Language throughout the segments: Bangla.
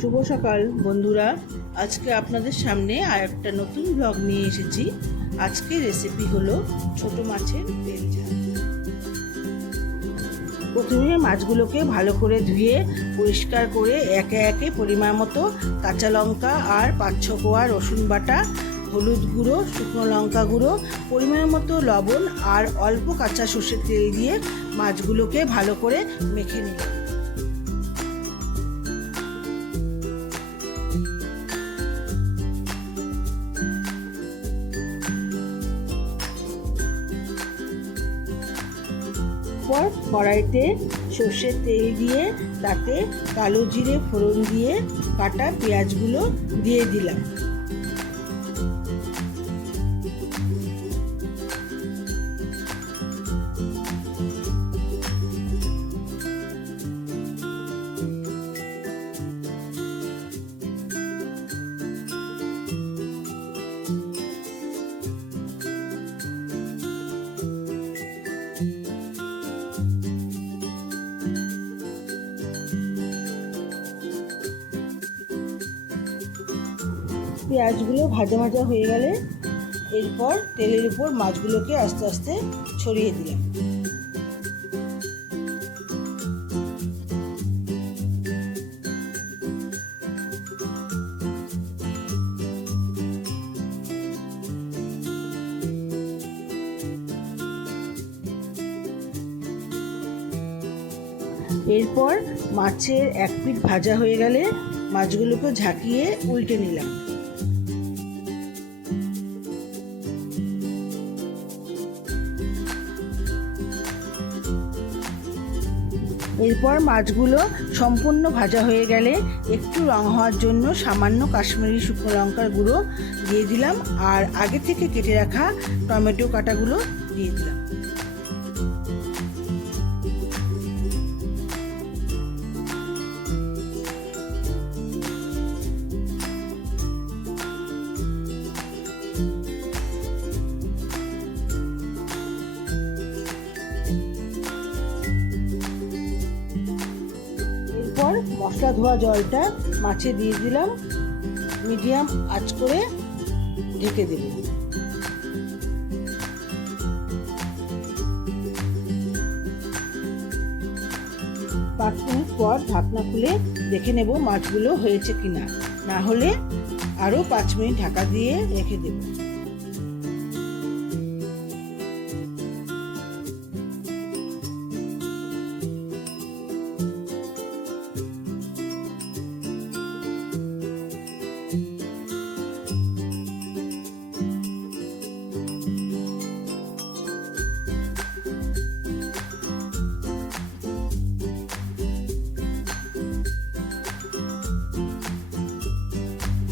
শুভ সকাল বন্ধুরা, আজকে আপনাদের সামনে আর একটা নতুন ব্লগ নিয়ে এসেছি। আজকে রেসিপি হলো ছোট মাছের তেল ঝাল। প্রথমে মাছগুলোকে ভালো করে ধুয়ে পরিষ্কার করে একে একে পরিমাণ মতো কাঁচা লঙ্কা আর 5-6 কোয়া রসুন বাটা, হলুদ গুঁড়ো, শুকনো লঙ্কা গুঁড়ো, পরিমাণ মতো লবণ আর অল্প কাঁচা সর্ষের তেল দিয়ে মাছগুলোকে ভালো করে মেখে নিলাম। পর কড়াইতে সর্ষের তেল দিয়ে তাতে কালো জিরে ফোড়ন দিয়ে কাটা পেঁয়াজগুলো দিয়ে দিলাম। পেঁয়াজগুলো ভাজা ভাজা হয়ে গেলে এরপর তেলের উপর মাছগুলোকে আস্তে আস্তে ছড়িয়ে দিলাম। এরপর মাছের এক পিঠ ভাজা হয়ে গেলে মাছগুলোকে ঝাঁকিয়ে উল্টে নিলাম। এরপর মাছগুলো সম্পূর্ণ ভাজা হয়ে গেলে একটু রং হওয়ার জন্য সামান্য কাশ্মীরি শুকনো লঙ্কার গুঁড়ো দিয়ে দিলাম আর আগে থেকে কেটে রাখা টমেটো কাটাগুলো দিয়ে দিলাম। এরপর মশলা ধোয়া জলটা মাছে দিয়ে দিলাম, মিডিয়াম আঁচ করে ঢেকে দেব। 5 মিনিট পর ঢাকনা খুলে দেখে নেব মাছগুলো হয়েছে কিনা, না হলে আরও 5 মিনিট ঢাকা দিয়ে রেখে দেব।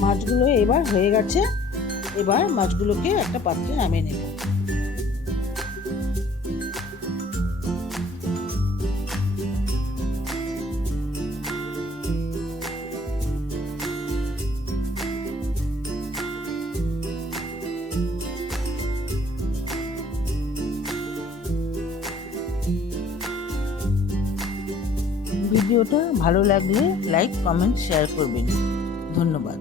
মাছগুলো এবার হয়ে গেছে, এবার মাছগুলোকে একটা পাত্রে নামিয়ে নেব। ভিডিওটা ভালো লাগলে লাইক, কমেন্ট, শেয়ার করবেন। ধন্যবাদ।